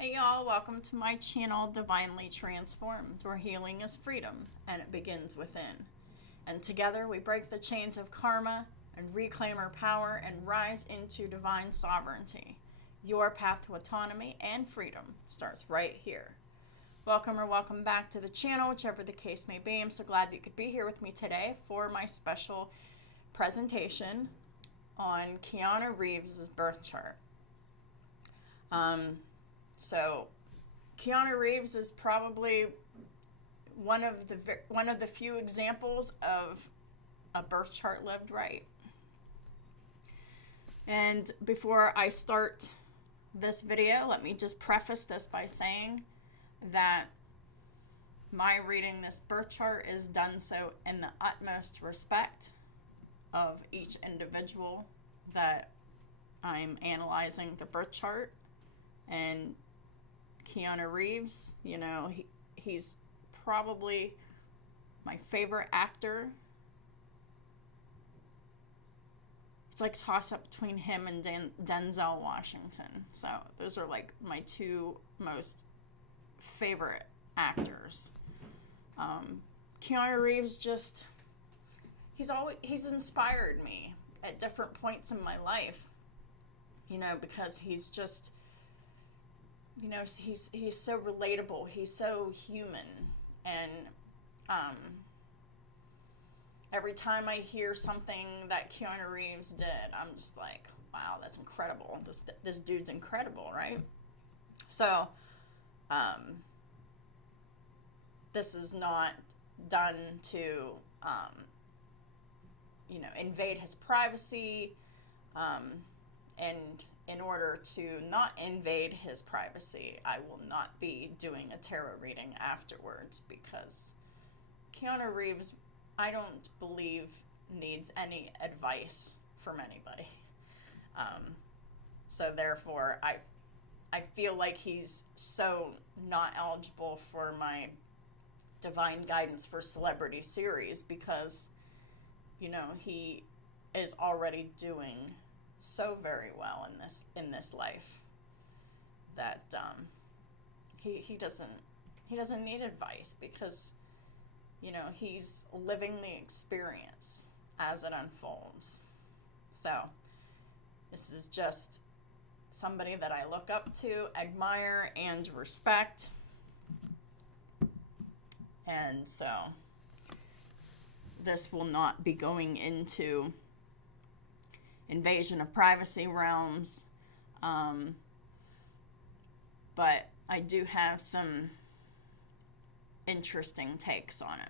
Hey y'all, welcome to my channel, Divinely Transformed, where healing is freedom and it begins within. And together we break the chains of karma and reclaim our power and rise into divine sovereignty. Your path to autonomy and freedom starts right here. Welcome or welcome back to the channel, whichever the case may be. I'm so glad that you could be here with me today for my special presentation on Keanu Reeves' birth chart. So Keanu Reeves is probably one of the few examples of a birth chart lived right. And before I start this video, let me just preface this by saying that my reading this birth chart is done so in the utmost respect of each individual that I'm analyzing the birth chart. And Keanu Reeves, he's probably my favorite actor. It's like toss up between him and Denzel Washington. So those are like my two most favorite actors. Keanu Reeves he's inspired me at different points in my life, because he's just, he's so relatable. He's so human. And every time I hear something that Keanu Reeves did, I'm just like, wow, that's incredible. This dude's incredible, right? So this is not done to, invade his privacy, and in order to not invade his privacy, I will not be doing a tarot reading afterwards, because Keanu Reeves, I don't believe, needs any advice from anybody. So therefore, I feel like he's so not eligible for my Divine Guidance for Celebrity series, because, he is already doing so very well in this life that he doesn't need advice, because he's living the experience as it unfolds. So this is just somebody that I look up to, admire, and respect. And so this will not be going into invasion of privacy realms, but I do have some interesting takes on it.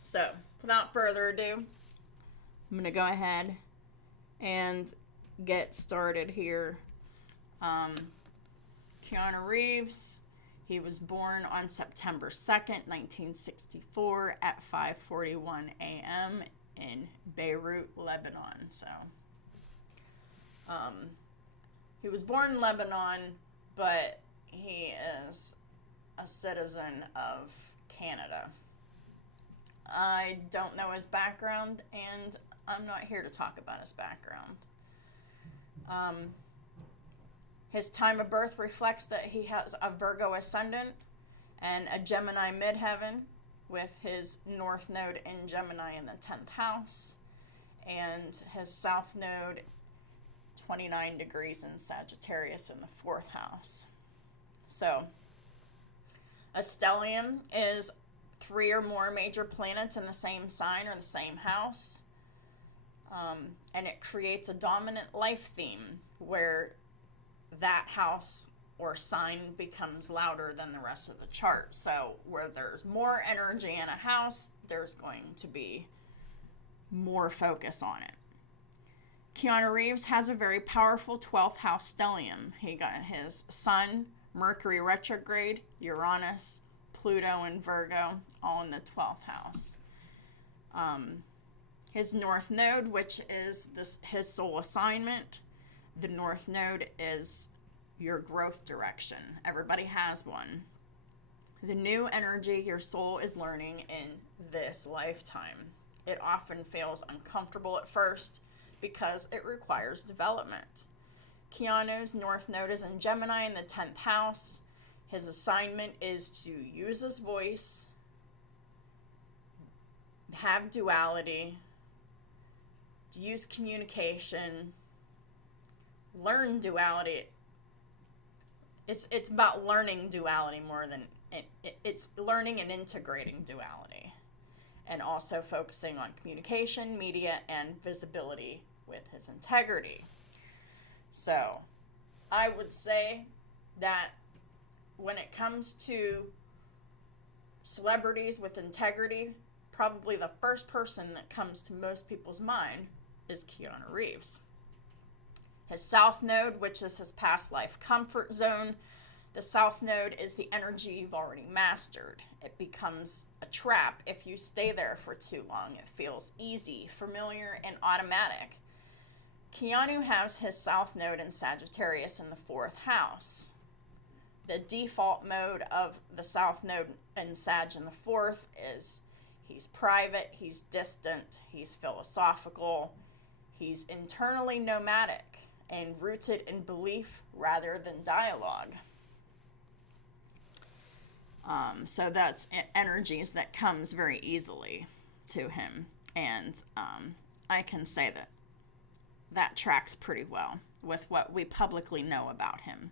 So without further ado, I'm going to go ahead and get started here. Keanu Reeves, he was born on September 2nd, 1964 at 5:41 a.m. in Beirut, Lebanon. So he was born in Lebanon, but he is a citizen of Canada. I don't know his background, and I'm not here to talk about his background. His time of birth reflects that he has a Virgo ascendant and a Gemini midheaven, with his North Node in Gemini in the 10th house, and his South Node 29 degrees in Sagittarius in the 4th house. So a stellium is 3 or more major planets in the same sign or the same house, and it creates a dominant life theme where that house or sign becomes louder than the rest of the chart. So where there's more energy in a house, there's going to be more focus on it. Keanu Reeves has a very powerful 12th house stellium. He got his Sun, Mercury retrograde, Uranus, Pluto, and Virgo all in the 12th house. His North Node, which is his soul assignment, the North Node is your growth direction. Everybody has one. The new energy your soul is learning in this lifetime. It often feels uncomfortable at first because it requires development. Keanu's North Node is in Gemini in the 10th house, His assignment is to use his voice, have duality, to use communication, learn duality. It's about learning duality more than it's learning and integrating duality, and also focusing on communication, media, and visibility with his integrity. So I would say that when it comes to celebrities with integrity, probably the first person that comes to most people's mind is Keanu Reeves. His South Node, which is his past life comfort zone. The South Node is the energy you've already mastered. It becomes a trap if you stay there for too long. It feels easy, familiar, and automatic. Keanu has his South Node in Sagittarius in the 4th house. The default mode of the South Node in Sag in the 4th is he's private, he's distant, he's philosophical, he's internally nomadic and rooted in belief rather than dialogue. So that's energies that comes very easily to him. And I can say that tracks pretty well with what we publicly know about him.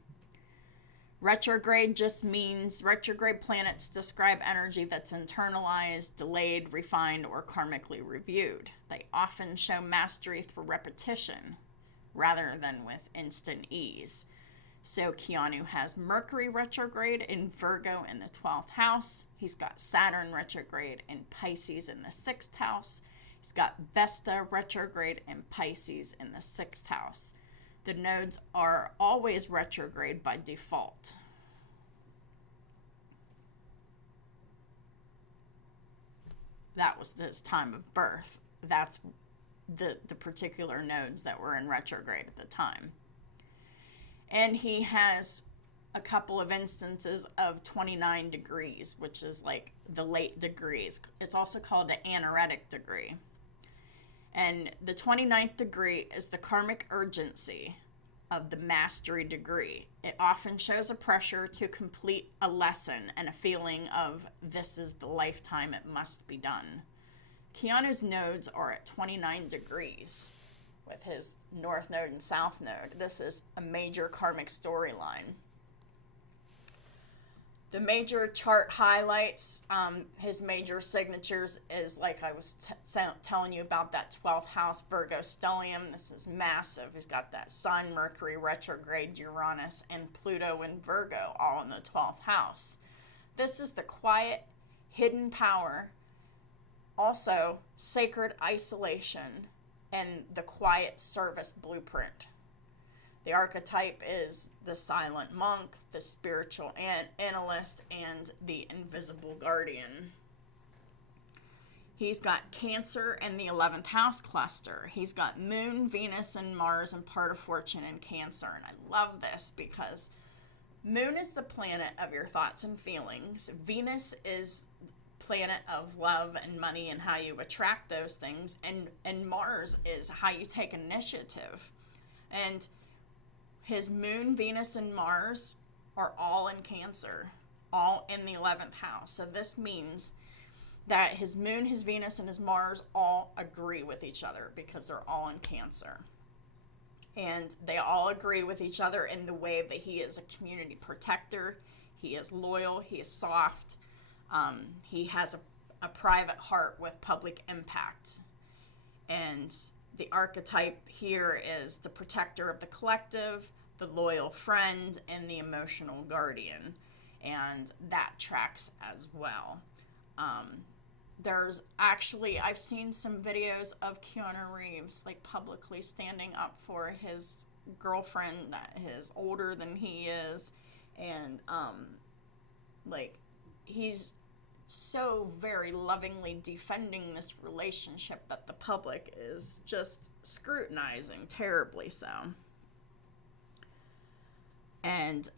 Retrograde just means retrograde planets describe energy that's internalized, delayed, refined, or karmically reviewed. They often show mastery through repetition rather than with instant ease. So Keanu has Mercury retrograde in Virgo in the 12th house. He's got Saturn retrograde in Pisces in the 6th house. He's got Vesta retrograde in Pisces in the 6th house. The nodes are always retrograde by default. That was his time of birth. That's the particular nodes that were in retrograde at the time. And he has a couple of instances of 29 degrees, which is like the late degrees. It's also called the anaretic degree. And the 29th degree is the karmic urgency of the mastery degree. It often shows a pressure to complete a lesson and a feeling of this is the lifetime, it must be done. Keanu's nodes are at 29 degrees with his North Node and South Node. This is a major karmic storyline. The major chart highlights, his major signatures is like I was telling you about that 12th house Virgo stellium. This is massive. He's got that Sun, Mercury, retrograde, Uranus, and Pluto in Virgo all in the 12th house. This is the quiet, hidden power, also sacred isolation, and the quiet service blueprint. The archetype is the silent monk, the spiritual analyst, and the invisible guardian. He's got Cancer in the 11th house cluster. He's got Moon, Venus, and Mars and part of fortune in Cancer. And I love this because Moon is the planet of your thoughts and feelings. Venus is planet of love and money and how you attract those things. And Mars is how you take initiative. And his Moon, Venus, and Mars are all in Cancer, all in the 11th house. So this means that his Moon, his Venus, and his Mars all agree with each other because they're all in Cancer. And they all agree with each other in the way that he is a community protector, he is loyal, he is soft, he has a private heart with public impact. And the archetype here is the protector of the collective, the loyal friend, and the emotional guardian. And that tracks as well. There's actually, I've seen some videos of Keanu Reeves, like, publicly standing up for his girlfriend that is older than he is. And, like, he's so very lovingly defending this relationship that the public is just scrutinizing terribly so. And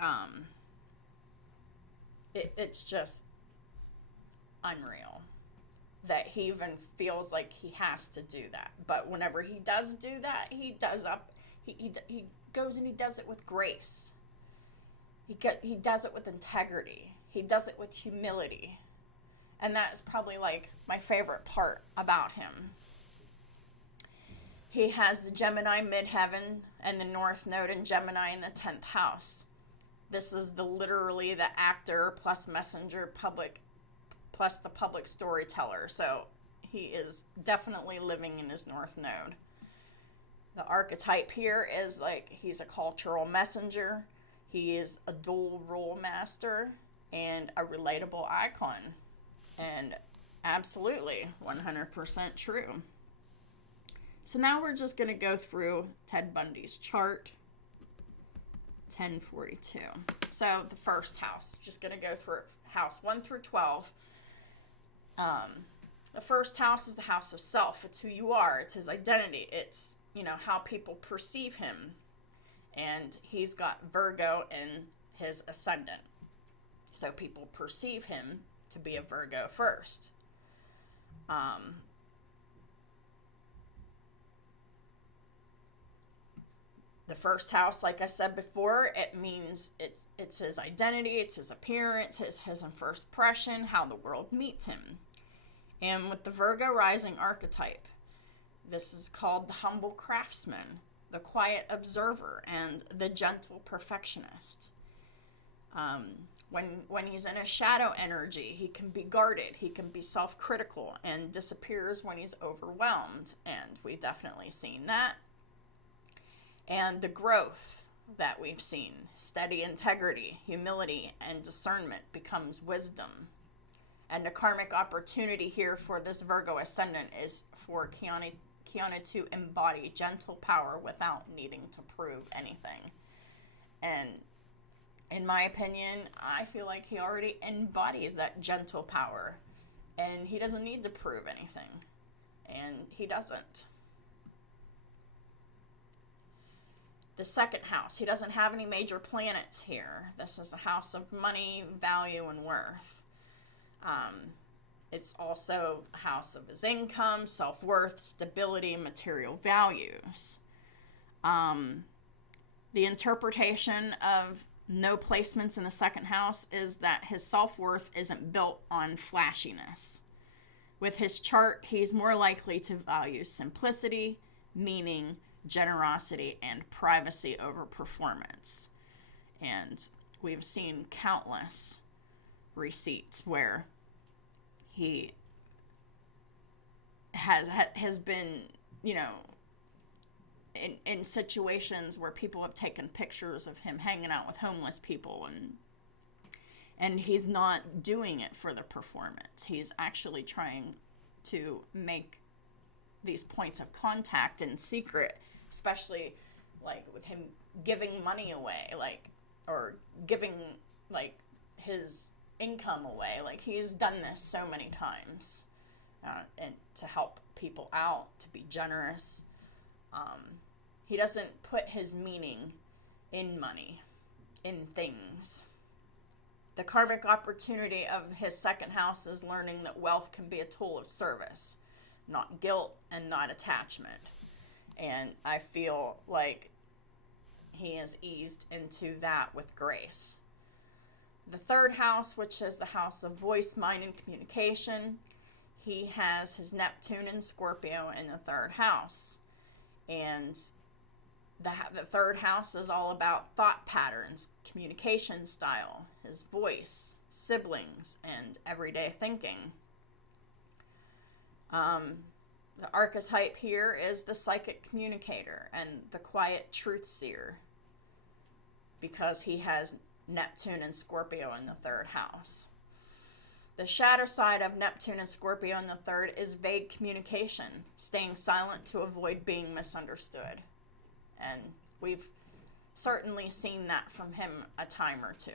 it's just unreal that he even feels like he has to do that. But whenever he does do that, he goes and he does it with grace. He does it with integrity. He does it with humility. And that is probably like my favorite part about him. He has the Gemini midheaven and the North Node in Gemini in the 10th house. This is literally the actor plus messenger public plus the public storyteller. So he is definitely living in his North Node. The archetype here is like he's a cultural messenger. He is a dual role master and a relatable icon. And absolutely 100% true. So now we're just going to go through Ted Bundy's chart. 1042. So the first house, just going to go through house 1 through 12. The first house is the house of self. It's who you are. It's his identity. It's, how people perceive him. And he's got Virgo in his ascendant. So people perceive him to be a Virgo first. The first house, like I said before, it means it's his identity, it's his appearance, his first impression, how the world meets him. And with the Virgo rising archetype, this is called the humble craftsman, the quiet observer, and the gentle perfectionist. When he's in a shadow energy, he can be guarded, he can be self-critical, and disappears when he's overwhelmed. And we've definitely seen that. And the growth that we've seen, steady integrity, humility, and discernment becomes wisdom. And the karmic opportunity here for this Virgo ascendant is for Kiana to embody gentle power without needing to prove anything. And in my opinion, I feel like he already embodies that gentle power. And he doesn't need to prove anything. And he doesn't. The second house, he doesn't have any major planets here. This is the house of money, value, and worth. It's also a house of his income, self-worth, stability, material values. The interpretation of no placements in the second house is that his self-worth isn't built on flashiness. With his chart, he's more likely to value simplicity, meaning, generosity, and privacy over performance. And we've seen countless receipts where he has been, in situations where people have taken pictures of him hanging out with homeless people, and he's not doing it for the performance. He's actually trying to make these points of contact in secret, especially like with him giving money away, or giving his income away. He's done this so many times, and to help people out, to be generous. He doesn't put his meaning in money, in things. The karmic opportunity of his second house is learning that wealth can be a tool of service, not guilt and not attachment. And I feel like he has eased into that with grace. The third house, which is the house of voice, mind, and communication, he has his Neptune and Scorpio in the third house. And the third house is all about thought patterns, communication style, his voice, siblings, and everyday thinking. The archetype here is the psychic communicator and the quiet truth seer, because he has Neptune and Scorpio in the third house. The shadow side of Neptune and Scorpio in the third is vague communication, staying silent to avoid being misunderstood. And we've certainly seen that from him a time or two.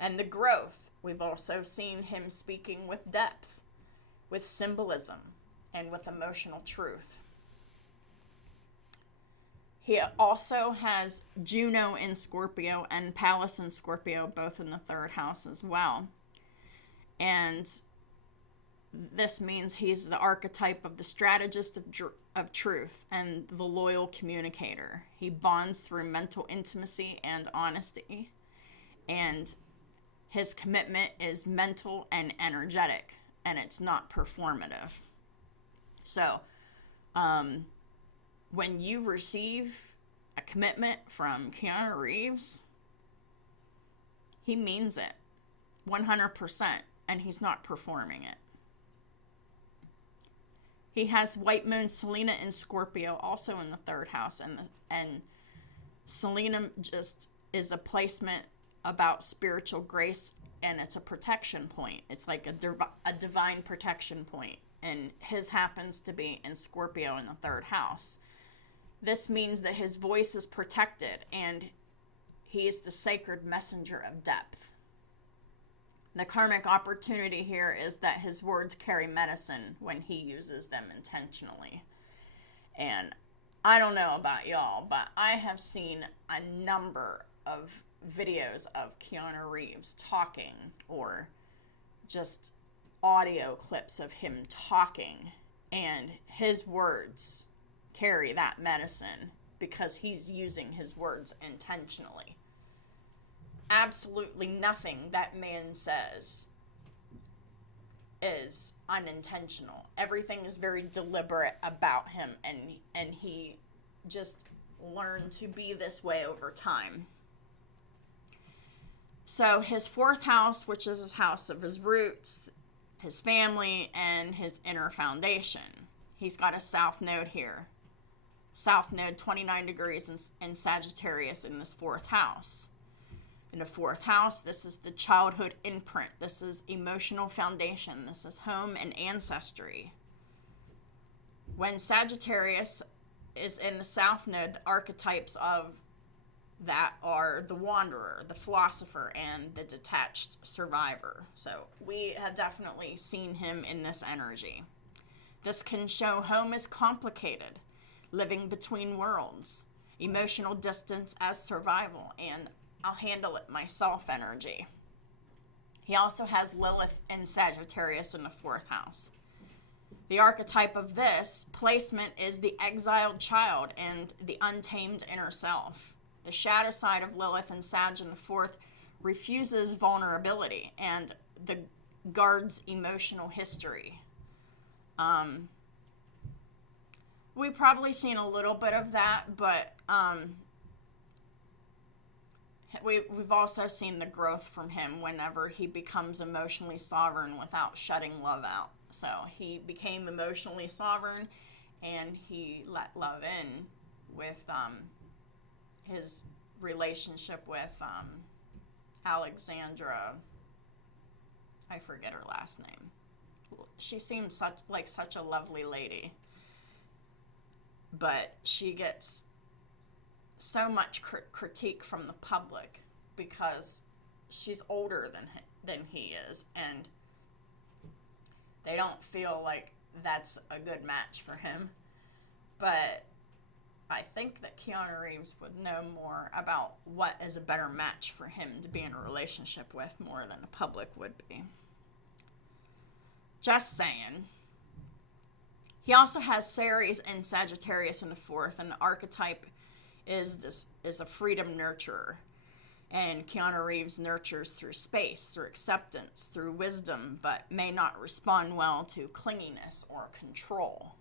And the growth, we've also seen him speaking with depth, with symbolism, and with emotional truth. He also has Juno in Scorpio and Pallas in Scorpio, both in the third house as well. And this means he's the archetype of the strategist of truth and the loyal communicator. He bonds through mental intimacy and honesty. And his commitment is mental and energetic, and it's not performative. So, when you receive a commitment from Keanu Reeves, he means it 100%, and he's not performing it. He has White Moon Selena in Scorpio also in the 3rd house, and Selena just is a placement about spiritual grace, and it's a protection point. It's like a divine protection point, and his happens to be in Scorpio in the 3rd house. This means that his voice is protected, and he is the sacred messenger of depth. The karmic opportunity here is that his words carry medicine when he uses them intentionally. And I don't know about y'all, but I have seen a number of videos of Keanu Reeves talking, or just audio clips of him talking, and his words carry that medicine because he's using his words intentionally. Absolutely nothing that man says is unintentional. Everything is very deliberate about him, and he just learned to be this way over time. So his 4th house, which is his house of his roots, his family, and his inner foundation. He's got a South Node here. South Node 29 degrees in Sagittarius in this 4th house. In the 4th house, this is the childhood imprint. This is emotional foundation. This is home and ancestry. When Sagittarius is in the South Node, the archetypes of that are the wanderer, the philosopher, and the detached survivor. So we have definitely seen him in this energy. This can show home is complicated, living between worlds, emotional distance as survival, and I'll handle it myself energy. He also has Lilith and Sagittarius in the 4th house. The archetype of this placement is the exiled child and the untamed inner self. The shadow side of Lilith and Sag in the 4th refuses vulnerability and guards emotional history. We've probably seen a little bit of that, but we've also seen the growth from him whenever he becomes emotionally sovereign without shutting love out. So he became emotionally sovereign, and he let love in with his relationship with Alexandra. I forget her last name. She seems such a lovely lady, but she gets so much critique from the public because she's older than he is, and they don't feel like that's a good match for him. But I think that Keanu Reeves would know more about what is a better match for him to be in a relationship with more than the public would be. Just saying. He also has Ceres and Sagittarius in the 4th, and the archetype is a freedom nurturer. And Keanu Reeves nurtures through space, through acceptance, through wisdom, but may not respond well to clinginess or control.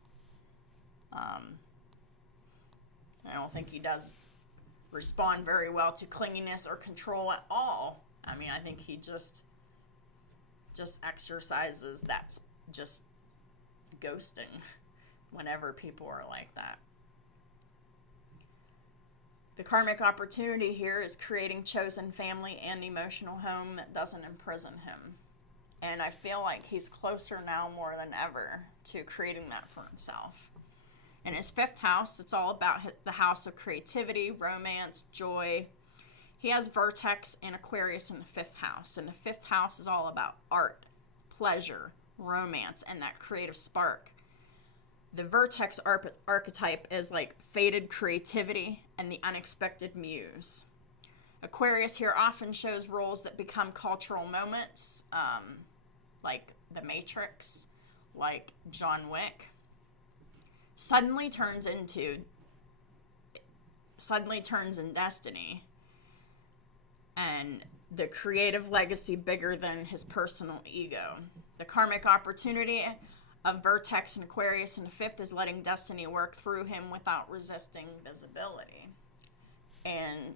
I don't think he does respond very well to clinginess or control at all. I mean, I think he just exercises that just ghosting whenever people are like that. The karmic opportunity here is creating chosen family and emotional home that doesn't imprison him. And I feel like he's closer now more than ever to creating that for himself. In his 5th house, it's all about the house of creativity, romance, joy. He has Vertex and Aquarius in the 5th house. And the 5th house is all about art, pleasure, romance, and that creative spark. The Vertex archetype is like faded creativity and the unexpected muse. Aquarius here often shows roles that become cultural moments, like The Matrix, like John Wick. Suddenly turns in destiny. And the creative legacy bigger than his personal ego. The karmic opportunity of Vertex and Aquarius in the fifth is letting destiny work through him without resisting visibility. And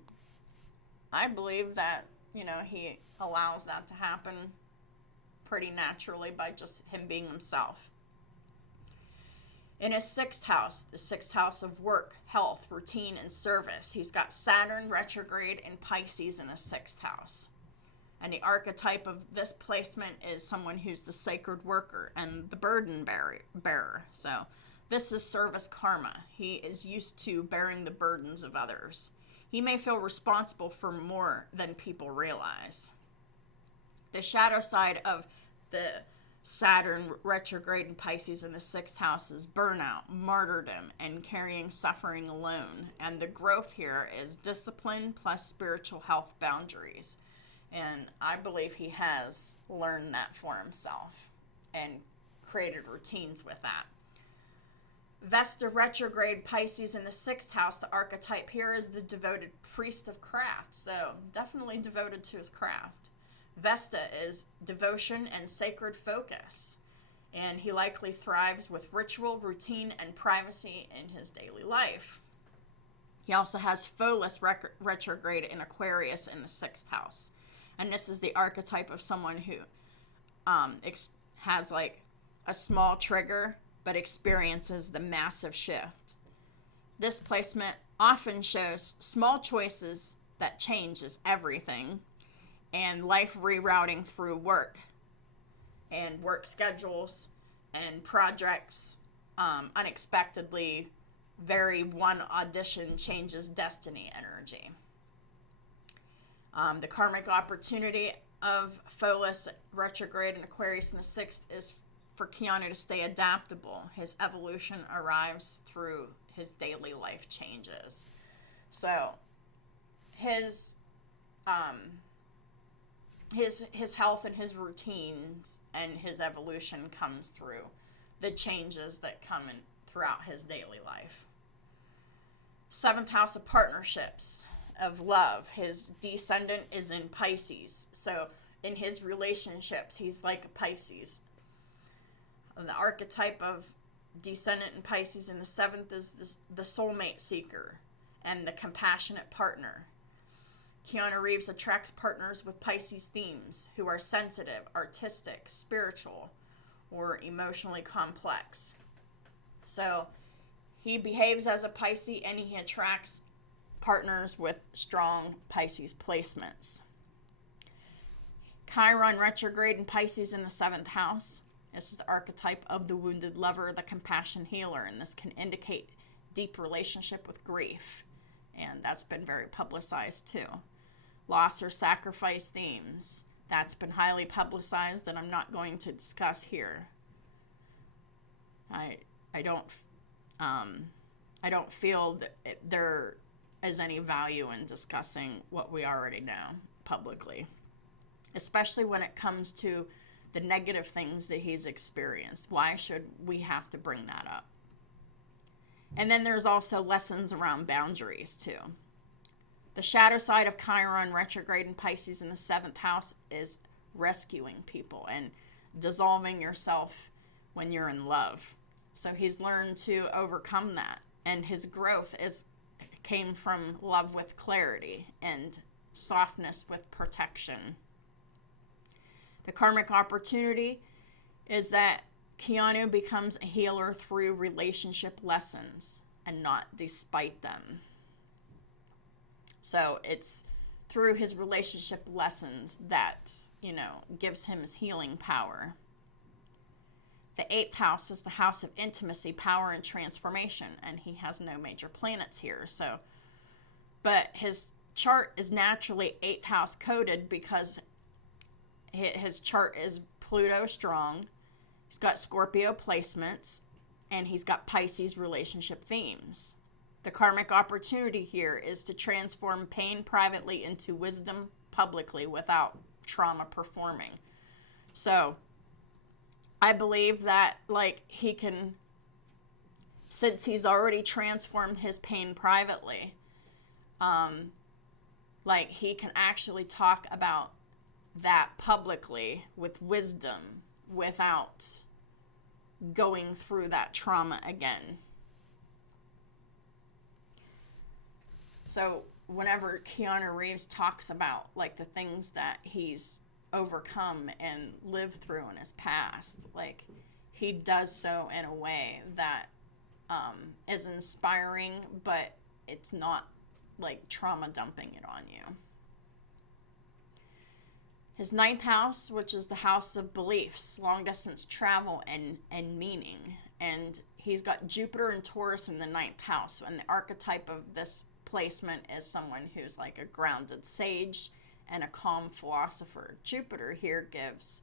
I believe that, he allows that to happen pretty naturally by just him being himself. In his sixth house, the sixth house of work, health, routine, and service, he's got Saturn retrograde in Pisces in his sixth house. And the archetype of this placement is someone who's the sacred worker and the burden bearer. So this is service karma. He is used to bearing the burdens of others. He may feel responsible for more than people realize. The shadow side of the Saturn retrograde in Pisces in the sixth house is burnout, martyrdom, and carrying suffering alone. And the growth here is discipline plus spiritual health boundaries. And I believe he has learned that for himself and created routines with that. Vesta retrograde Pisces in the sixth house, the archetype here is the devoted priest of craft. So definitely devoted to his craft. Vesta is devotion and sacred focus. And he likely thrives with ritual, routine, and privacy in his daily life. He also has Pholus retrograde in Aquarius in the sixth house. And this is the archetype of someone who has like a small trigger, but experiences the massive shift. This placement often shows small choices that changes everything, and life rerouting through work and work schedules and projects unexpectedly very one audition changes destiny energy. The karmic opportunity of Pholus retrograde in Aquarius in the sixth is for Keanu to stay adaptable. His evolution arrives through his daily life changes. So his health and his routines and his evolution comes through the changes that come in throughout his daily life. Seventh house of partnerships, of love. His descendant is in Pisces. So in his relationships, he's like a Pisces. The archetype of descendant in Pisces in the seventh is the soulmate seeker and the compassionate partner. Keanu Reeves attracts partners with Pisces themes who are sensitive, artistic, spiritual, or emotionally complex. So he behaves as a Pisces and he attracts partners with strong Pisces placements. Chiron retrograde in Pisces in the seventh house. This is the archetype of the wounded lover, the compassion healer, and this can indicate deep relationship with grief. And that's been very publicized too. Loss or sacrifice themes. That's been highly publicized and I'm not going to discuss here. I don't feel that there is any value in discussing what we already know publicly, especially when it comes to the negative things that he's experienced. Why should we have to bring that up? And then there's also lessons around boundaries too. The shadow side of Chiron retrograde in Pisces in the seventh house is rescuing people and dissolving yourself when you're in love. So he's learned to overcome that. And his growth came from love with clarity and softness with protection. The karmic opportunity is that Keanu becomes a healer through relationship lessons and not despite them. So it's through his relationship lessons that, gives him his healing power. The eighth house is the house of intimacy, power, and transformation, and he has no major planets here. But his chart is naturally eighth house coded because his chart is Pluto strong. He's got Scorpio placements, and he's got Pisces relationship themes. The karmic opportunity here is to transform pain privately into wisdom publicly without trauma performing. So I believe that he can, since he's already transformed his pain privately, Like, he can actually talk about that publicly with wisdom without going through that trauma again. So whenever Keanu Reeves talks about like the things that he's overcome and lived through in his past, like, he does so in a way that is inspiring, but it's not like trauma dumping it on you. His ninth house, which is the house of beliefs, long distance travel, and meaning. And he's got Jupiter and Taurus in the ninth house. And the archetype of this placement is someone who's like a grounded sage and a calm philosopher. Jupiter here gives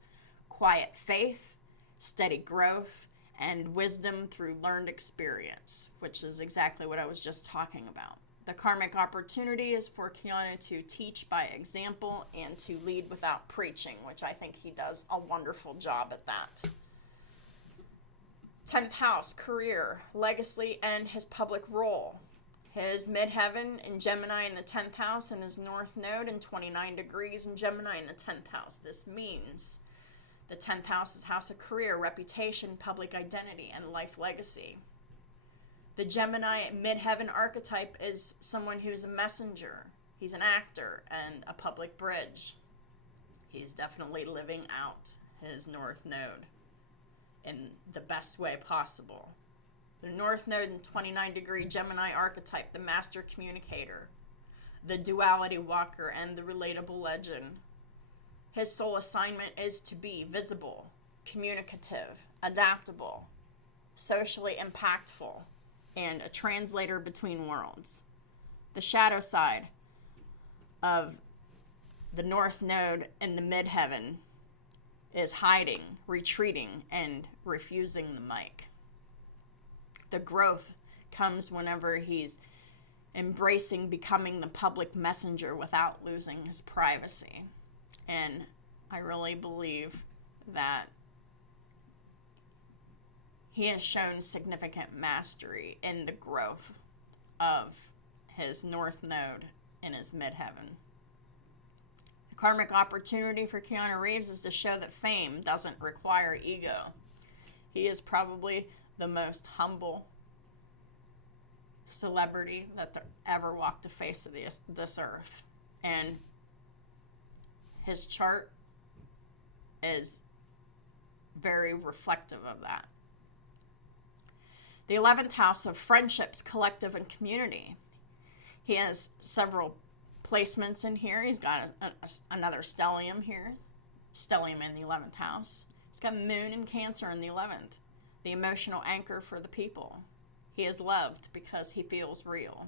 quiet faith, steady growth, and wisdom through learned experience, which is exactly what I was just talking about. The karmic opportunity is for Keanu to teach by example and to lead without preaching, which I think he does a wonderful job at that. 10th house, career, legacy, and his public role. His midheaven in Gemini in the 10th house and his north node in 29 degrees in Gemini in the 10th house. This means the 10th house is house of career, reputation, public identity, and life legacy. The Gemini midheaven archetype is someone who's a messenger. He's an actor and a public bridge. He's definitely living out his north node in the best way possible. The north node in 29 degree Gemini archetype, the master communicator, the duality walker, and the relatable legend. His soul assignment is to be visible, communicative, adaptable, socially impactful, and a translator between worlds. The shadow side of the north node in the midheaven is hiding, retreating, and refusing the mic. The growth comes whenever he's embracing becoming the public messenger without losing his privacy. And I really believe that he has shown significant mastery in the growth of his north node in his midheaven. The karmic opportunity for Keanu Reeves is to show that fame doesn't require ego. He is probably the most humble celebrity that ever walked the face of this earth. And his chart is very reflective of that. The 11th house of friendships, collective, and community. He has several placements in here. He's got another stellium here. Stellium in the 11th house. He's got moon and Cancer in the 11th. The emotional anchor for the people. He is loved because he feels real.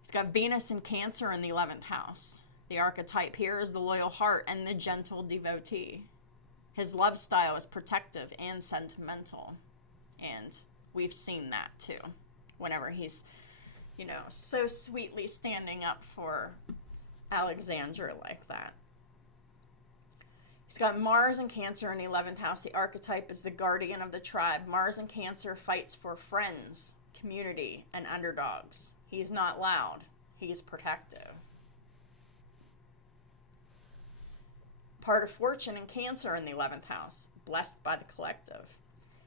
He's got Venus and Cancer in the 11th house. The archetype here is the loyal heart and the gentle devotee. His love style is protective and sentimental. And we've seen that too. Whenever he's, so sweetly standing up for Alexandra like that. He's got Mars and Cancer in the 11th house. The archetype is the guardian of the tribe. Mars and Cancer fights for friends, community, and underdogs. He's not loud. He's protective. Part of fortune and Cancer in the 11th house. Blessed by the collective.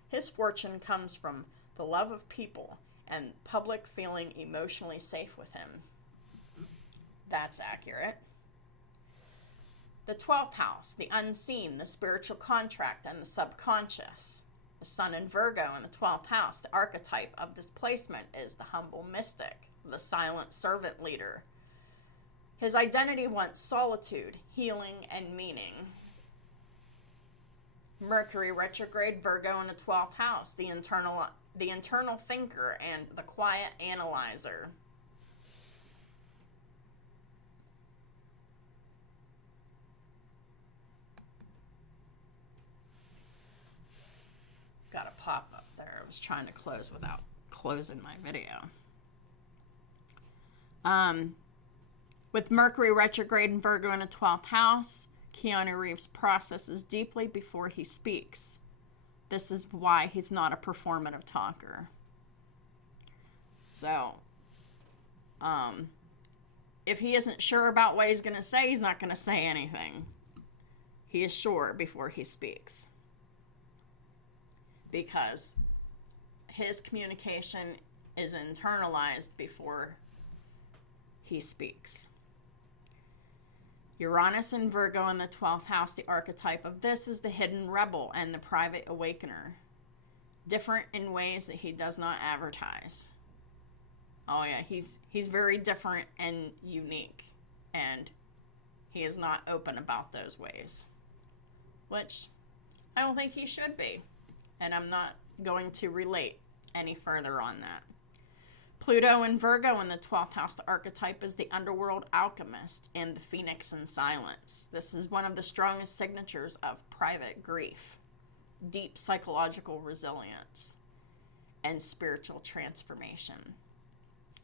His fortune comes from the love of people and public feeling emotionally safe with him. That's accurate. The 12th house, the unseen, the spiritual contract, and the subconscious. The sun in Virgo in the 12th house. The archetype of this placement is the humble mystic, the silent servant leader. His identity wants solitude, healing, and meaning. Mercury retrograde Virgo in the 12th house, the internal thinker and the quiet analyzer. Got a pop up there. I was trying to close without closing my video. With Mercury retrograde in Virgo in the 12th house, Keanu Reeves processes deeply before he speaks. This is why he's not a performative talker. So, if he isn't sure about what he's going to say, he's not going to say anything. He is sure before he speaks. Because his communication is internalized before he speaks. Uranus and Virgo in the 12th house, the archetype of this is the hidden rebel and the private awakener. Different in ways that he does not advertise. Oh yeah, he's very different and unique, and he is not open about those ways, which I don't think he should be, and I'm not going to relate any further on that. Pluto and Virgo in the 12th house, the archetype is the underworld alchemist and the phoenix in silence. This is one of the strongest signatures of private grief, deep psychological resilience, and spiritual transformation.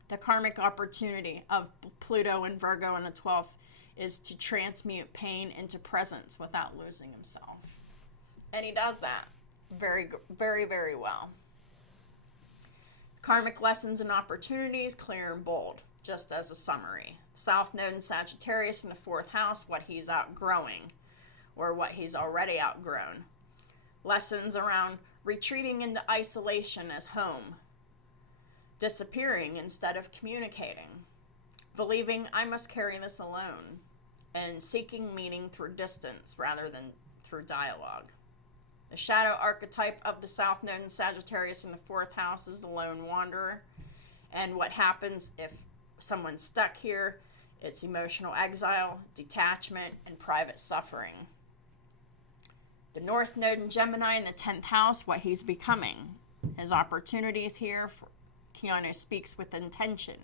The karmic opportunity of Pluto and Virgo in the 12th is to transmute pain into presence without losing himself. And he does that very, very, very well. Karmic lessons and opportunities, clear and bold, just as a summary. South Node in Sagittarius in the 4th house, what he's outgrowing or what he's already outgrown. Lessons around retreating into isolation as home. Disappearing instead of communicating, believing I must carry this alone, and seeking meaning through distance rather than through dialogue. The shadow archetype of the South Node in Sagittarius in the 4th house is the lone wanderer, and what happens if someone's stuck here, it's emotional exile, detachment, and private suffering. The North Node in Gemini in the 10th house, what he's becoming. His opportunities here for Keanu speaks with intention,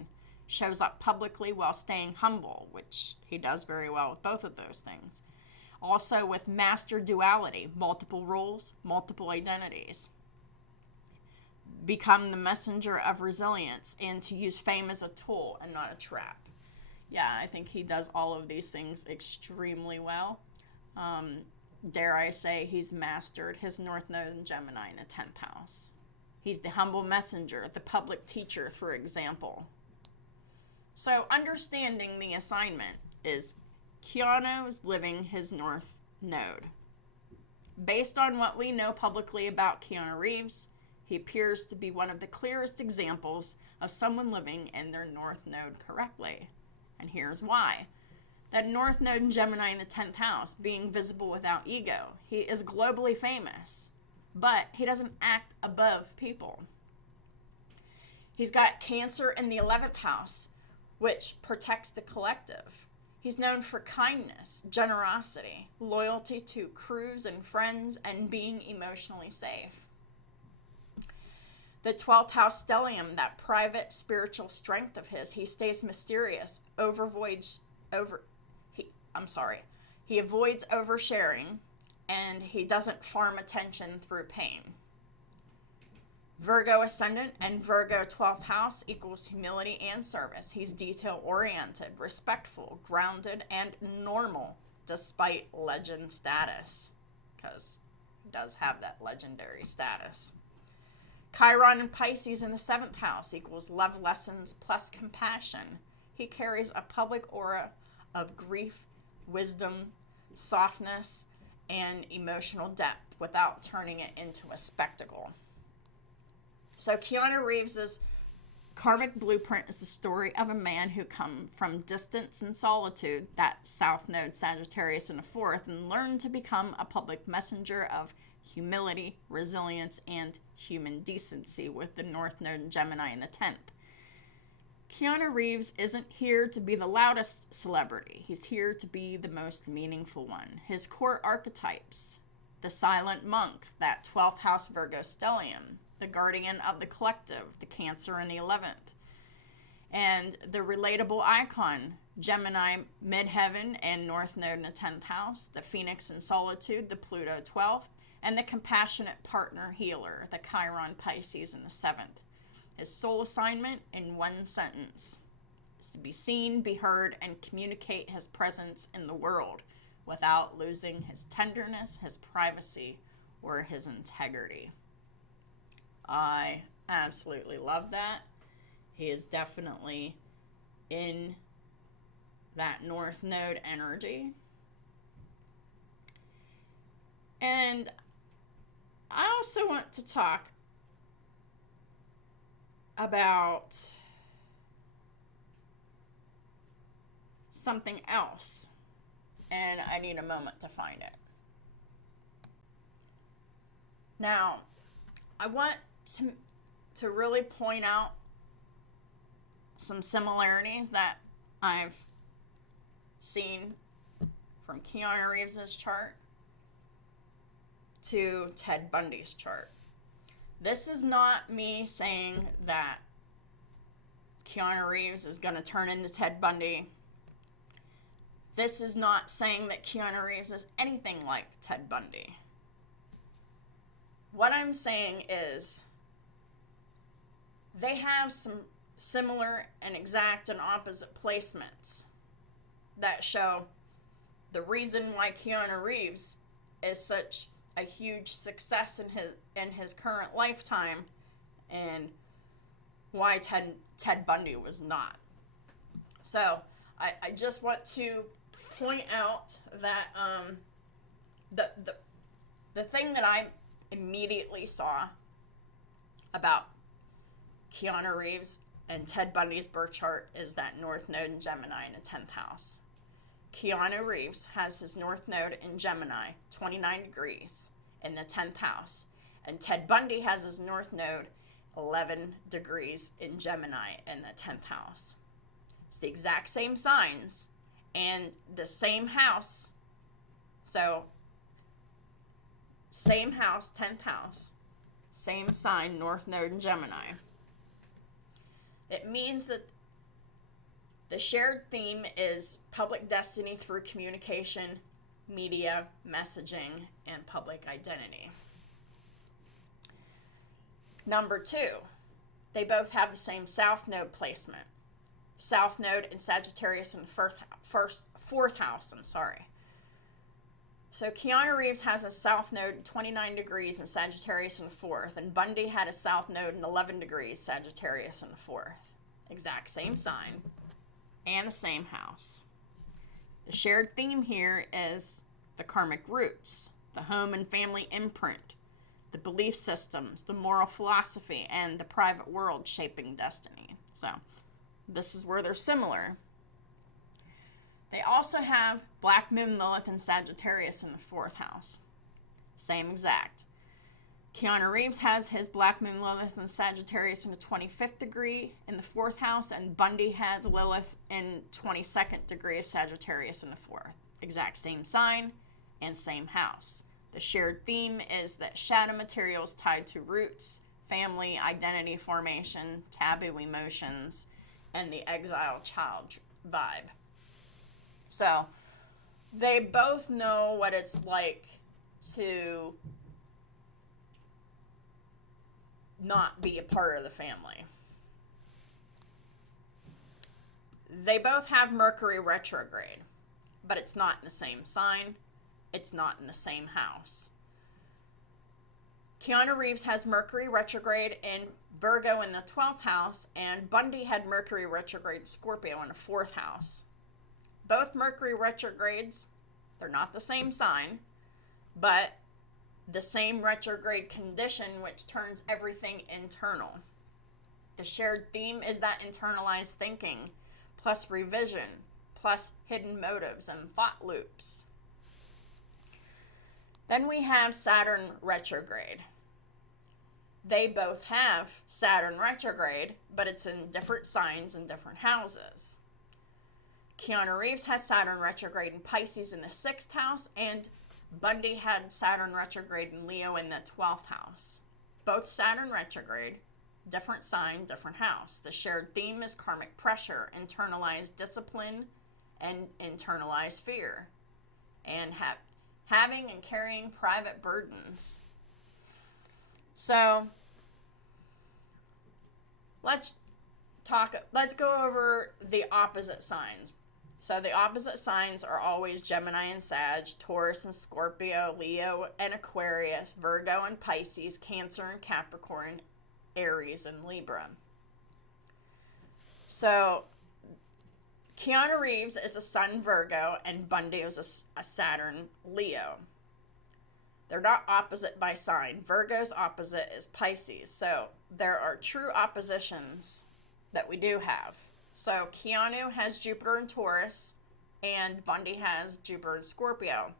shows up publicly while staying humble, which he does very well with both of those things. Also with master duality, multiple roles, multiple identities. Become the messenger of resilience and to use fame as a tool and not a trap. Yeah, I think he does all of these things extremely well. Dare I say he's mastered his North Node in Gemini in the 10th house. He's the humble messenger, the public teacher through example. So understanding the assignment is Keanu is living his North Node. Based on what we know publicly about Keanu Reeves, he appears to be one of the clearest examples of someone living in their North Node correctly. And here's why. That North Node in Gemini in the 10th house, being visible without ego. He is globally famous, but he doesn't act above people. He's got Cancer in the 11th house, which protects the collective. He's known for kindness, generosity, loyalty to crews and friends, and being emotionally safe. The 12th house stellium, that private spiritual strength of his, he stays mysterious, he avoids oversharing, and he doesn't farm attention through pain. Virgo ascendant and Virgo 12th house equals humility and service. He's detail-oriented, respectful, grounded, and normal despite legend status, because he does have that legendary status. Chiron and Pisces in the 7th house equals love lessons plus compassion. He carries a public aura of grief, wisdom, softness, and emotional depth without turning it into a spectacle. So Keanu Reeves' karmic blueprint is the story of a man who come from distance and solitude, that South Node Sagittarius in the 4th, and learned to become a public messenger of humility, resilience, and human decency with the North Node in Gemini in the 10th. Keanu Reeves isn't here to be the loudest celebrity. He's here to be the most meaningful one. His core archetypes, the silent monk, that 12th house Virgo stellium, the guardian of the collective, the Cancer in the 11th, and the relatable icon, Gemini midheaven and North Node in the 10th house, the Phoenix in solitude, the Pluto 12th, and the compassionate partner healer, the Chiron Pisces in the 7th. His soul assignment in one sentence is to be seen, be heard, and communicate his presence in the world without losing his tenderness, his privacy, or his integrity. I absolutely love that. He is definitely in that North Node energy. And I also want to talk about something else, and I need a moment to find it. Now, I want to really point out some similarities that I've seen from Keanu Reeves' chart to Ted Bundy's chart. This is not me saying that Keanu Reeves is going to turn into Ted Bundy. This is not saying that Keanu Reeves is anything like Ted Bundy. What I'm saying is they have some similar and exact and opposite placements that show the reason why Keanu Reeves is such a huge success in his current lifetime and why Ted Bundy was not. So I just want to point out that the thing that I immediately saw about Keanu Reeves and Ted Bundy's birth chart is that North Node in Gemini in the 10th house. Keanu Reeves has his North Node in Gemini, 29 degrees in the 10th house. And Ted Bundy has his North Node 11 degrees in Gemini in the 10th house. It's the exact same signs and the same house. So, same house, 10th house, same sign, North Node in Gemini. It means that the shared theme is public destiny through communication, media, messaging, and public identity. Number 2, they both have the same South Node placement. South Node in Sagittarius in the fourth house. So Keanu Reeves has a South Node in 29 degrees in Sagittarius in the 4th, and Bundy had a South Node in 11 degrees Sagittarius in the 4th. Exact same sign and the same house. The shared theme here is the karmic roots, the home and family imprint, the belief systems, the moral philosophy, and the private world shaping destiny. So this is where they're similar. They also have Black Moon Lilith and Sagittarius in the 4th house. Same exact. Keanu Reeves has his Black Moon Lilith and Sagittarius in the 25th degree in the 4th house, and Bundy has Lilith in 22nd degree of Sagittarius in the 4th. Exact same sign and same house. The shared theme is that shadow materials tied to roots, family, identity formation, taboo emotions, and the exiled child vibe. So, they both know what it's like to not be a part of the family. They both have Mercury retrograde, but it's not in the same sign. It's not in the same house. Keanu Reeves has Mercury retrograde in Virgo in the 12th house, and Bundy had Mercury retrograde in Scorpio in the 4th house. Both Mercury retrogrades, they're not the same sign, but the same retrograde condition, which turns everything internal. The shared theme is that internalized thinking, plus revision, plus hidden motives and thought loops. Then we have Saturn retrograde. They both have Saturn retrograde, but it's in different signs and different houses. Keanu Reeves has Saturn retrograde in Pisces in the 6th house, and Bundy had Saturn retrograde in Leo in the 12th house. Both Saturn retrograde, different sign, different house. The shared theme is karmic pressure, internalized discipline, and internalized fear, and having and carrying private burdens. So, let's go over the opposite signs. So the opposite signs are always Gemini and Sag, Taurus and Scorpio, Leo and Aquarius, Virgo and Pisces, Cancer and Capricorn, Aries and Libra. So Keanu Reeves is a Sun Virgo, and Bundy is a Saturn Leo. They're not opposite by sign. Virgo's opposite is Pisces. So there are true oppositions that we do have. So Keanu has Jupiter in Taurus, and Bundy has Jupiter in Scorpio.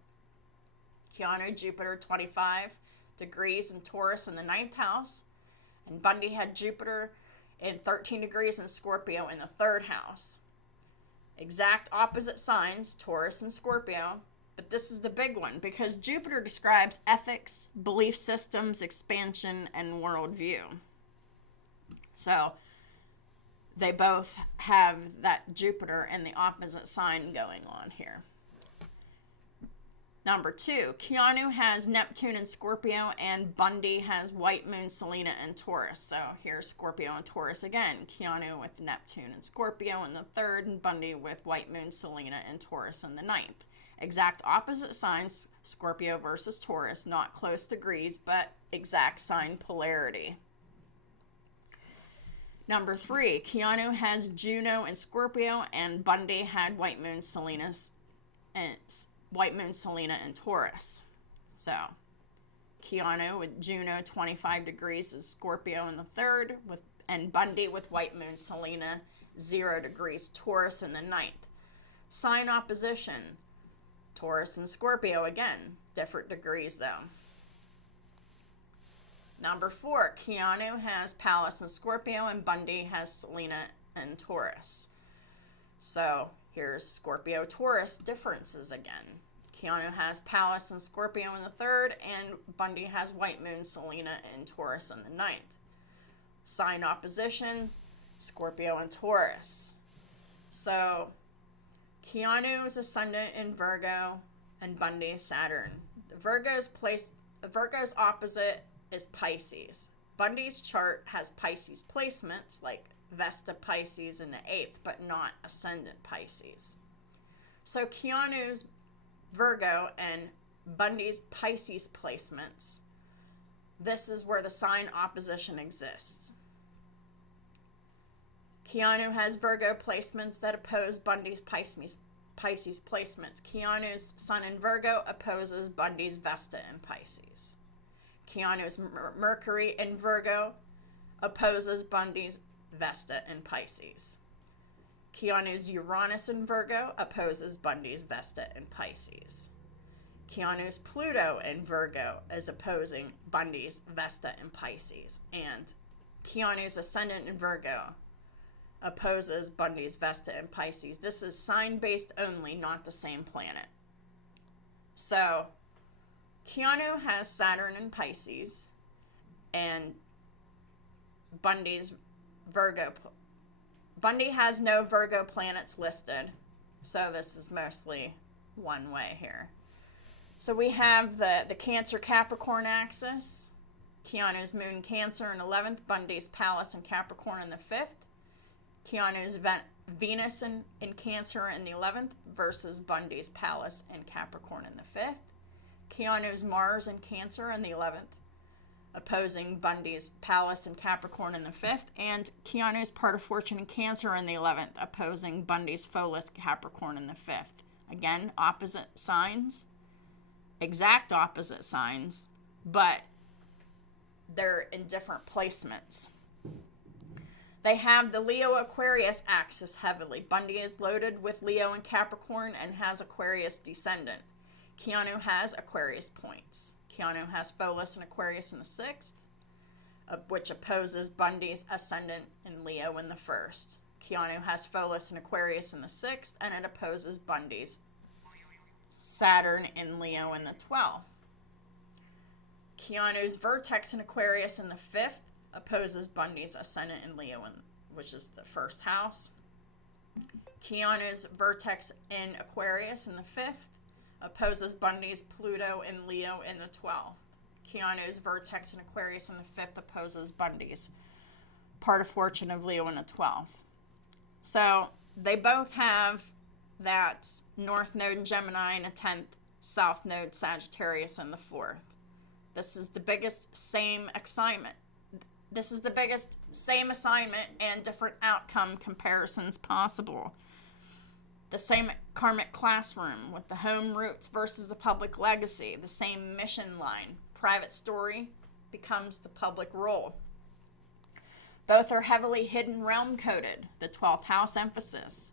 Keanu, Jupiter, 25 degrees in Taurus in the 9th house, and Bundy had Jupiter in 13 degrees in Scorpio in the 3rd house. Exact opposite signs, Taurus and Scorpio, but this is the big one because Jupiter describes ethics, belief systems, expansion, and worldview. So they both have that Jupiter and the opposite sign going on here. Number 2, Keanu has Neptune in Scorpio, and Bundy has White Moon, Selena, and Taurus. So here's Scorpio and Taurus again. Keanu with Neptune and Scorpio in the 3rd, and Bundy with White Moon, Selena, and Taurus in the 9th. Exact opposite signs, Scorpio versus Taurus, not close degrees, but exact sign polarity. Number 3, Keanu has Juno in Scorpio, and Bundy had White Moon, Selena, and Taurus. So, Keanu with Juno 25 degrees is Scorpio in the 3rd, and Bundy with White Moon, Selena, 0 degrees Taurus in the 9th. Sign opposition, Taurus and Scorpio again, different degrees though. Number 4, Keanu has Pallas in Scorpio, and Bundy has Selena and Taurus. So, here's Scorpio-Taurus differences again. Keanu has Pallas and Scorpio in the 3rd, and Bundy has White Moon, Selena, and Taurus in the 9th. Sign opposition, Scorpio and Taurus. So, Keanu is ascendant in Virgo, and Bundy is Saturn. The Virgo's opposite is Pisces. Bundy's chart has Pisces placements, like Vesta Pisces in the 8th, but not ascendant Pisces. So Keanu's Virgo and Bundy's Pisces placements, this is where the sign opposition exists. Keanu has Virgo placements that oppose Bundy's Pisces placements. Keanu's Sun in Virgo opposes Bundy's Vesta in Pisces. Keanu's Mercury in Virgo opposes Bundy's Vesta in Pisces. Keanu's Uranus in Virgo opposes Bundy's Vesta in Pisces. Keanu's Pluto in Virgo is opposing Bundy's Vesta in Pisces. And Keanu's Ascendant in Virgo opposes Bundy's Vesta in Pisces. This is sign-based only, not the same planet. So, Keanu has Saturn in Pisces, and Bundy's Virgo. Bundy has no Virgo planets listed, so this is mostly one way here. So we have the Cancer-Capricorn axis. Keanu's Moon Cancer in 11th, Bundy's Pallas in Capricorn in the 5th. Keanu's Venus in Cancer in the 11th versus Bundy's Pallas in Capricorn in the 5th. Keanu's Mars in Cancer in the 11th, opposing Bundy's Pallas in Capricorn in the 5th. And Keanu's Part of Fortune in Cancer in the 11th, opposing Bundy's Pholis Capricorn in the 5th. Again, opposite signs, exact opposite signs, but they're in different placements. They have the Leo-Aquarius axis heavily. Bundy is loaded with Leo and Capricorn and has Aquarius descendant. Keanu has Aquarius points. Keanu has Pholis and Aquarius in the 6th, which opposes Bundy's ascendant in Leo in the 1st. Keanu has Pholis and Aquarius in the 6th, and it opposes Bundy's Saturn in Leo in the 12th. Keanu's Vertex in Aquarius in the 5th opposes Bundy's ascendant in Leo, which is the 1st house. Keanu's Vertex in Aquarius in the 5th opposes Bundy's Pluto in Leo in the 12th. Keanu's Vertex in Aquarius in the 5th opposes Bundy's Part of Fortune of Leo in the 12th. So they both have that North Node in Gemini in the 10th, South Node Sagittarius in the 4th. This is the biggest same assignment. This is the biggest same assignment and different outcome comparisons possible. The same karmic classroom with the home roots versus the public legacy. The same mission line. Private story becomes the public role. Both are heavily hidden realm coded. The 12th house emphasis.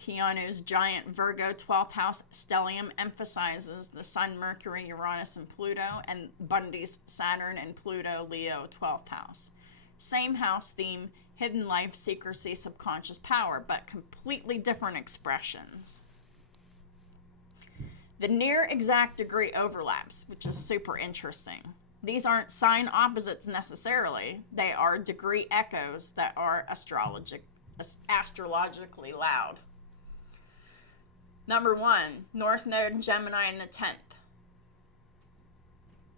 Keanu's giant Virgo 12th house stellium emphasizes the Sun, Mercury, Uranus, and Pluto, and Bundy's Saturn and Pluto, Leo 12th house. Same house theme, hidden life, secrecy, subconscious power, but completely different expressions. The near exact degree overlaps, which is super interesting. These aren't sign opposites necessarily. They are degree echoes that are astrologically loud. Number 1, North Node and Gemini in the 10th.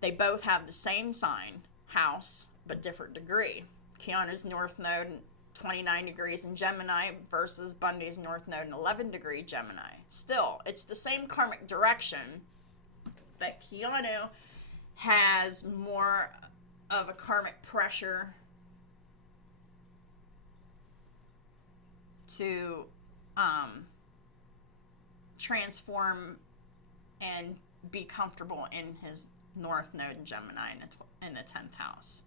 They both have the same sign, house, but different degree. Keanu's North Node 29 degrees in Gemini versus Bundy's North Node in 11 degree Gemini. Still, it's the same karmic direction, but Keanu has more of a karmic pressure to transform and be comfortable in his North Node in Gemini in the 10th house.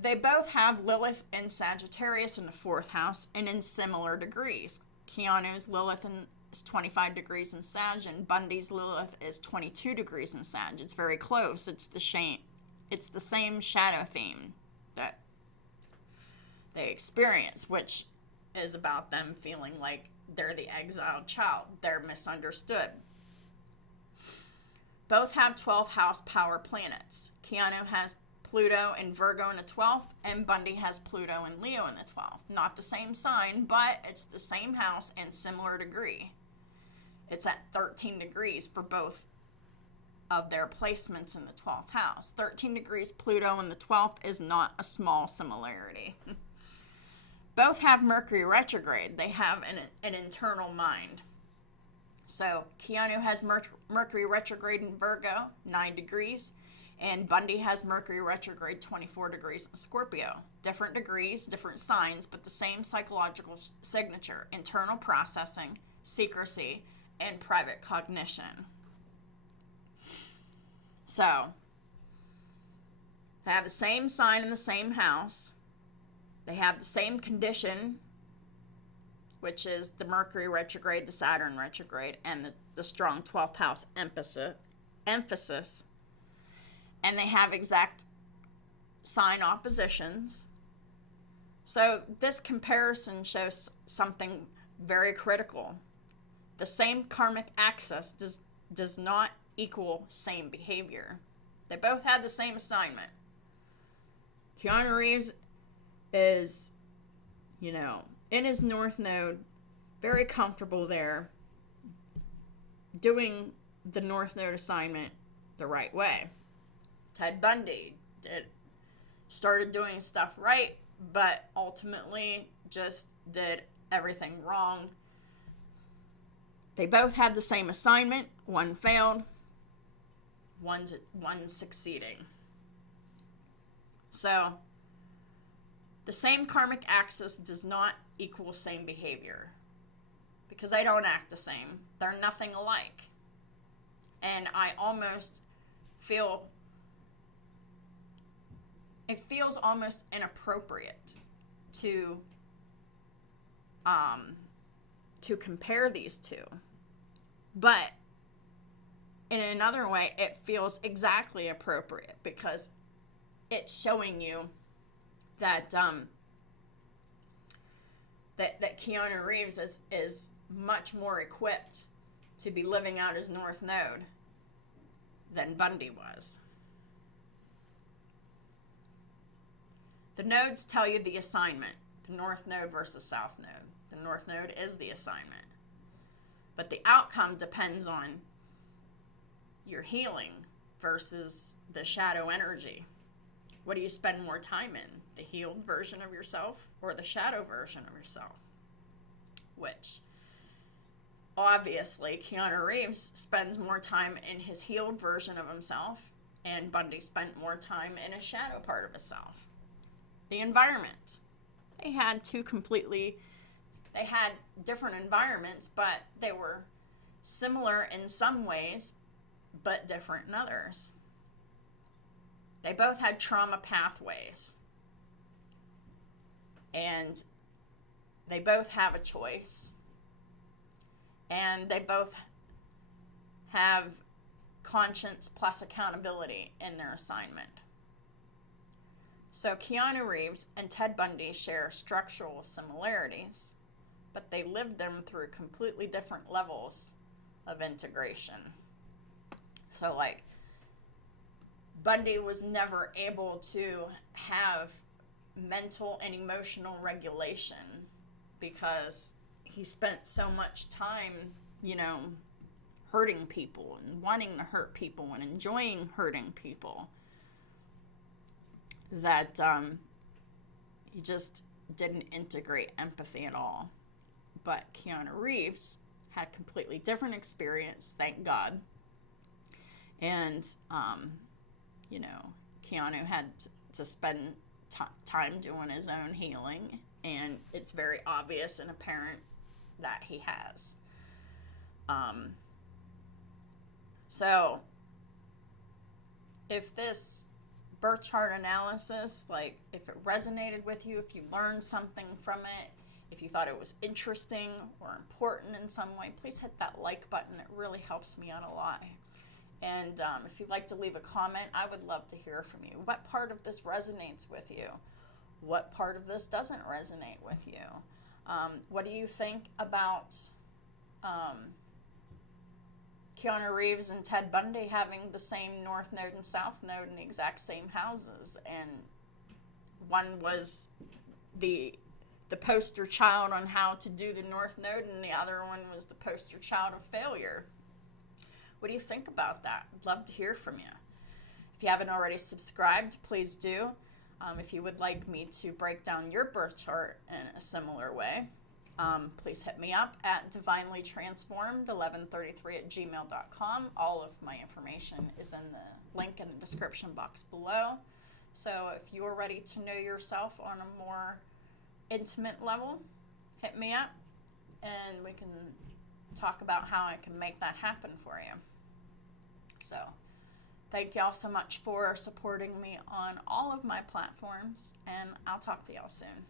They both have Lilith and Sagittarius in the 4th house and in similar degrees. Keanu's Lilith is 25 degrees in Sag, and Bundy's Lilith is 22 degrees in Sag. It's very close. It's the same shadow theme that they experience, which is about them feeling like they're the exiled child. They're misunderstood. Both have 12th house power planets. Keanu has Pluto and Virgo in the 12th, and Bundy has Pluto and Leo in the 12th. Not the same sign, but it's the same house and similar degree. It's at 13 degrees for both of their placements in the 12th house. 13 degrees Pluto in the 12th is not a small similarity. Both have Mercury retrograde. They have an internal mind. So Keanu has Mercury retrograde in Virgo, 9 degrees, and Bundy has Mercury retrograde, 24 degrees in Scorpio. Different degrees, different signs, but the same psychological signature: internal processing, secrecy, and private cognition. So they have the same sign in the same house. They have the same condition, which is the Mercury retrograde, the Saturn retrograde, and the strong 12th house emphasis. And they have exact sign oppositions. So this comparison shows something very critical. The same karmic axis does not equal same behavior. They both had the same assignment. Keanu Reeves is, in his North Node, very comfortable there, doing the North Node assignment the right way. Ted Bundy started doing stuff right, but ultimately just did everything wrong. They both had the same assignment. One failed, one's succeeding. So the same karmic axis does not equal same behavior, because they don't act the same. They're nothing alike. And I almost feel it feels almost inappropriate to compare these two. But in another way, it feels exactly appropriate, because it's showing you that that Keanu Reeves is much more equipped to be living out his North Node than Bundy was. The nodes tell you the assignment, the North Node versus South Node. The North Node is the assignment. But the outcome depends on your healing versus the shadow energy. What do you spend more time in? The healed version of yourself or the shadow version of yourself? Which, obviously, Keanu Reeves spends more time in his healed version of himself, and Bundy spent more time in a shadow part of himself. The environment. They had two completely They had different environments, but they were similar in some ways, but different in others. They both had trauma pathways. And they both have a choice. And they both have conscience plus accountability in their assignment. So Keanu Reeves and Ted Bundy share structural similarities, but they lived them through completely different levels of integration. So like, Bundy was never able to have mental and emotional regulation because he spent so much time, hurting people and wanting to hurt people and enjoying hurting people that he just didn't integrate empathy at all. But Keanu Reeves had a completely different experience, thank God. And, Keanu had to spend time doing his own healing, and it's very obvious and apparent that he has. So, if this birth chart analysis, like, if it resonated with you, if you learned something from it, if you thought it was interesting or important in some way, please hit that like button. It really helps me out a lot. And if you'd like to leave a comment, I would love to hear from you. What part of this resonates with you? What part of this doesn't resonate with you? What do you think about Keanu Reeves and Ted Bundy having the same North Node and South Node in the exact same houses? And one was the poster child on how to do the North Node, and the other one was the poster child of failure. What do you think about that? I'd love to hear from you. If you haven't already subscribed, please do. If you would like me to break down your birth chart in a similar way, please hit me up at divinelytransformed1133@gmail.com. All of my information is in the link in the description box below. So if you are ready to know yourself on a more intimate level, hit me up and we can talk about how I can make that happen for you. So thank y'all so much for supporting me on all of my platforms, and I'll talk to y'all soon.